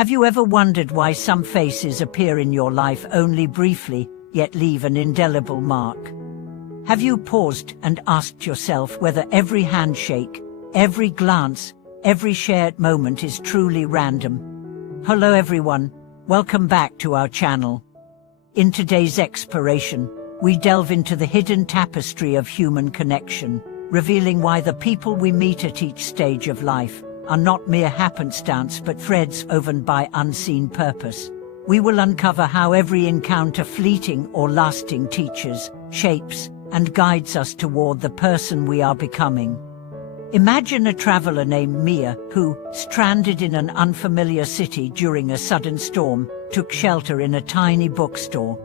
Have you ever wondered why some faces appear in your life only briefly, yet leave an indelible mark? Have you paused and asked yourself whether every handshake, every glance, every shared moment is truly random? Hello everyone, welcome back to our channel. In today's exploration, we delve into the hidden tapestry of human connection, revealing why the people we meet at each stage of life are not mere happenstance but threads woven by unseen purpose. We will uncover how every encounter, fleeting or lasting, teaches, shapes, and guides us toward the person we are becoming. Imagine a traveler named Mia who, stranded in an unfamiliar city during a sudden storm, took shelter in a tiny bookstore.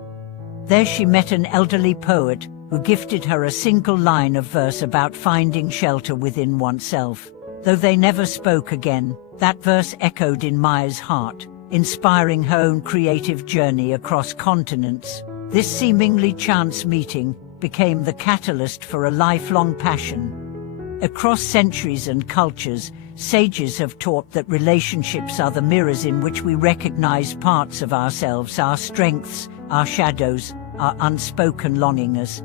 There she met an elderly poet who gifted her a single line of verse about finding shelter within oneself. Though they never spoke again, that verse echoed in Mia's heart, inspiring her own creative journey across continents. This seemingly chance meeting became the catalyst for a lifelong passion. Across centuries and cultures, sages have taught that relationships are the mirrors in which we recognize parts of ourselves, our strengths, our shadows, our unspoken longings.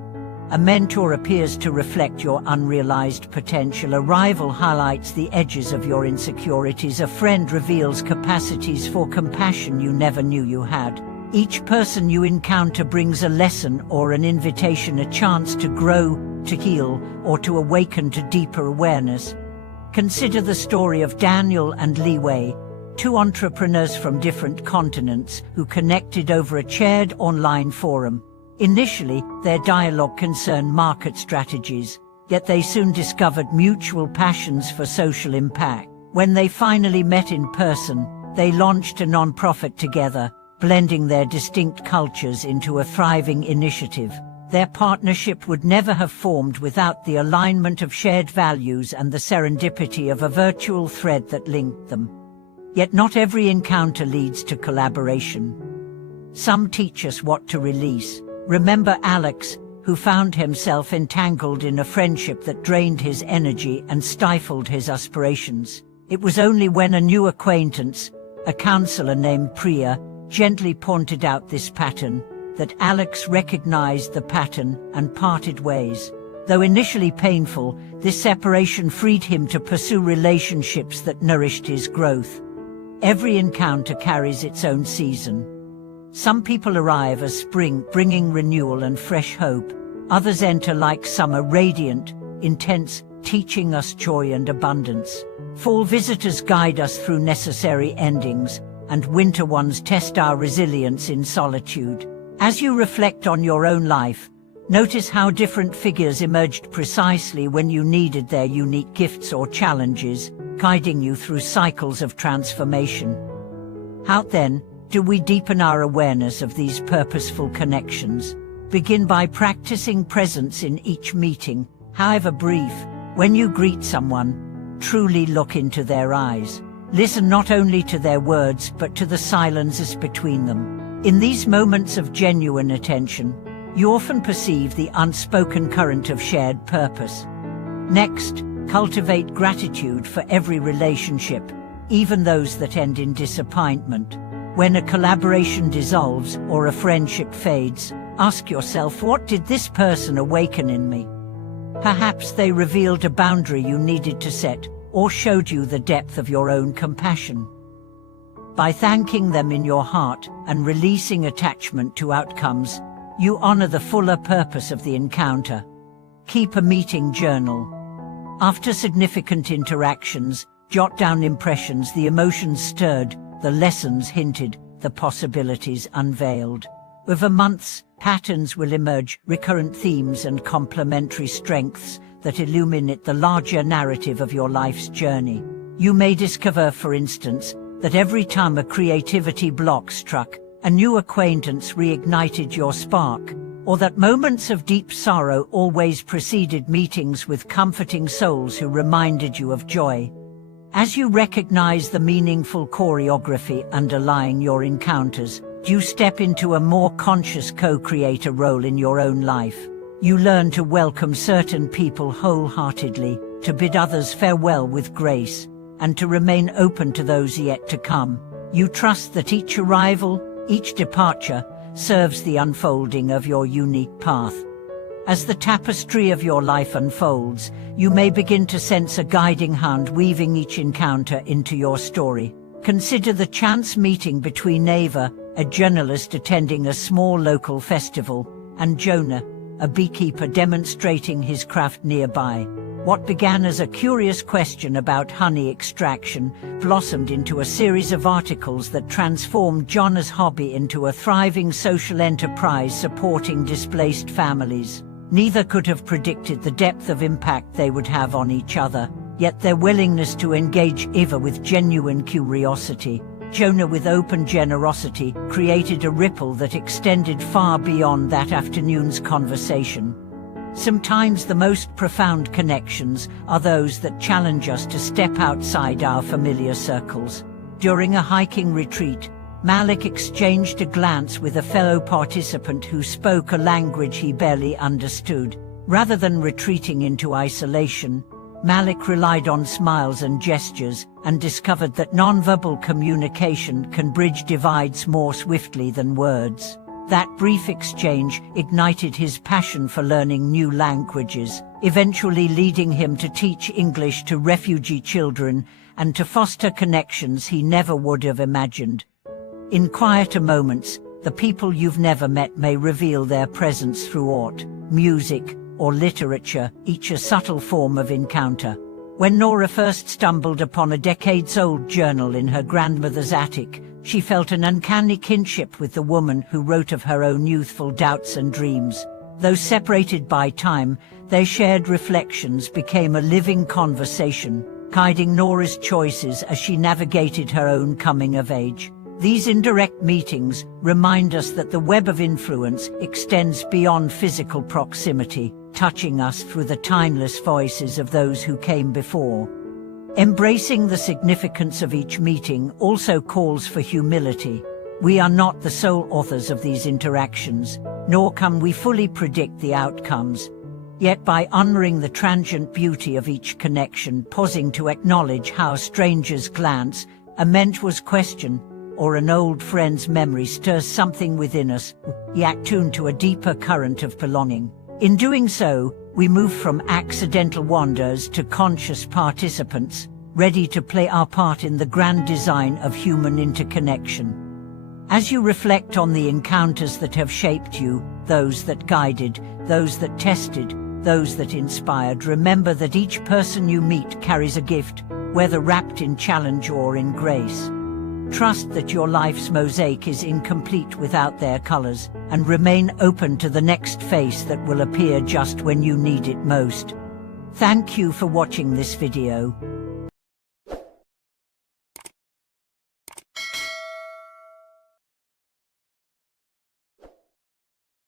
A mentor appears to reflect your unrealized potential. A rival highlights the edges of your insecurities. A friend reveals capacities for compassion you never knew you had. Each person you encounter brings a lesson or an invitation, a chance to grow, to heal, or to awaken to deeper awareness. Consider the story of Daniel and Li Wei, two entrepreneurs from different continents who connected over a shared online forum. Initially, their dialogue concerned market strategies, yet they soon discovered mutual passions for social impact. When they finally met in person, they launched a non-profit together, blending their distinct cultures into a thriving initiative. Their partnership would never have formed without the alignment of shared values and the serendipity of a virtual thread that linked them. Yet not every encounter leads to collaboration. Some teach us what to release. Remember Alex, who found himself entangled in a friendship that drained his energy and stifled his aspirations. It was only when a new acquaintance, a counselor named Priya, gently pointed out this pattern, that Alex recognized the pattern and parted ways. Though initially painful, this separation freed him to pursue relationships that nourished his growth. Every encounter carries its own season. Some people arrive as spring, bringing renewal and fresh hope. Others enter like summer, radiant, intense, teaching us joy and abundance. Fall visitors guide us through necessary endings, and winter ones test our resilience in solitude. As you reflect on your own life, notice how different figures emerged precisely when you needed their unique gifts or challenges, guiding you through cycles of transformation. How then do we deepen our awareness of these purposeful connections? Begin by practicing presence in each meeting, however brief. When you greet someone, truly look into their eyes. Listen not only to their words but to the silences between them. In these moments of genuine attention, you often perceive the unspoken current of shared purpose. Next, cultivate gratitude for every relationship, even those that end in disappointment. When a collaboration dissolves or a friendship fades, ask yourself, what did this person awaken in me? Perhaps they revealed a boundary you needed to set, or showed you the depth of your own compassion. By thanking them in your heart and releasing attachment to outcomes, you honor the fuller purpose of the encounter. Keep a meeting journal. After significant interactions, jot down impressions, the emotions stirred, the lessons hinted, the possibilities unveiled. Over months, patterns will emerge, recurrent themes and complementary strengths that illuminate the larger narrative of your life's journey. You may discover, for instance, that every time a creativity block struck, a new acquaintance reignited your spark, or that moments of deep sorrow always preceded meetings with comforting souls who reminded you of joy. As you recognize the meaningful choreography underlying your encounters, you step into a more conscious co-creator role in your own life. You learn to welcome certain people wholeheartedly, to bid others farewell with grace, and to remain open to those yet to come. You trust that each arrival, each departure, serves the unfolding of your unique path. As the tapestry of your life unfolds, you may begin to sense a guiding hand weaving each encounter into your story. Consider the chance meeting between Ava, a journalist attending a small local festival, and Jonah, a beekeeper demonstrating his craft nearby. What began as a curious question about honey extraction blossomed into a series of articles that transformed Jonah's hobby into a thriving social enterprise supporting displaced families. Neither could have predicted the depth of impact they would have on each other, yet their willingness to engage Ava with genuine curiosity, Jonah with open generosity, created a ripple that extended far beyond that afternoon's conversation. Sometimes the most profound connections are those that challenge us to step outside our familiar circles. During a hiking retreat, Malik exchanged a glance with a fellow participant who spoke a language he barely understood. Rather than retreating into isolation, Malik relied on smiles and gestures and discovered that nonverbal communication can bridge divides more swiftly than words. That brief exchange ignited his passion for learning new languages, eventually leading him to teach English to refugee children and to foster connections he never would have imagined. In quieter moments, the people you've never met may reveal their presence through art, music, or literature, each a subtle form of encounter. When Nora first stumbled upon a decades-old journal in her grandmother's attic, she felt an uncanny kinship with the woman who wrote of her own youthful doubts and dreams. Though separated by time, their shared reflections became a living conversation, guiding Nora's choices as she navigated her own coming of age. These indirect meetings remind us that the web of influence extends beyond physical proximity, touching us through the timeless voices of those who came before. Embracing the significance of each meeting also calls for humility. We are not the sole authors of these interactions, nor can we fully predict the outcomes. Yet by honoring the transient beauty of each connection, pausing to acknowledge how a stranger's glance, a mentor's question, or an old friend's memory stirs something within us, we attune to a deeper current of belonging. In doing so, we move from accidental wanderers to conscious participants, ready to play our part in the grand design of human interconnection. As you reflect on the encounters that have shaped you, those that guided, those that tested, those that inspired, remember that each person you meet carries a gift, whether wrapped in challenge or in grace. Trust that your life's mosaic is incomplete without their colors, and remain open to the next face that will appear just when you need it most. Thank you for watching this video.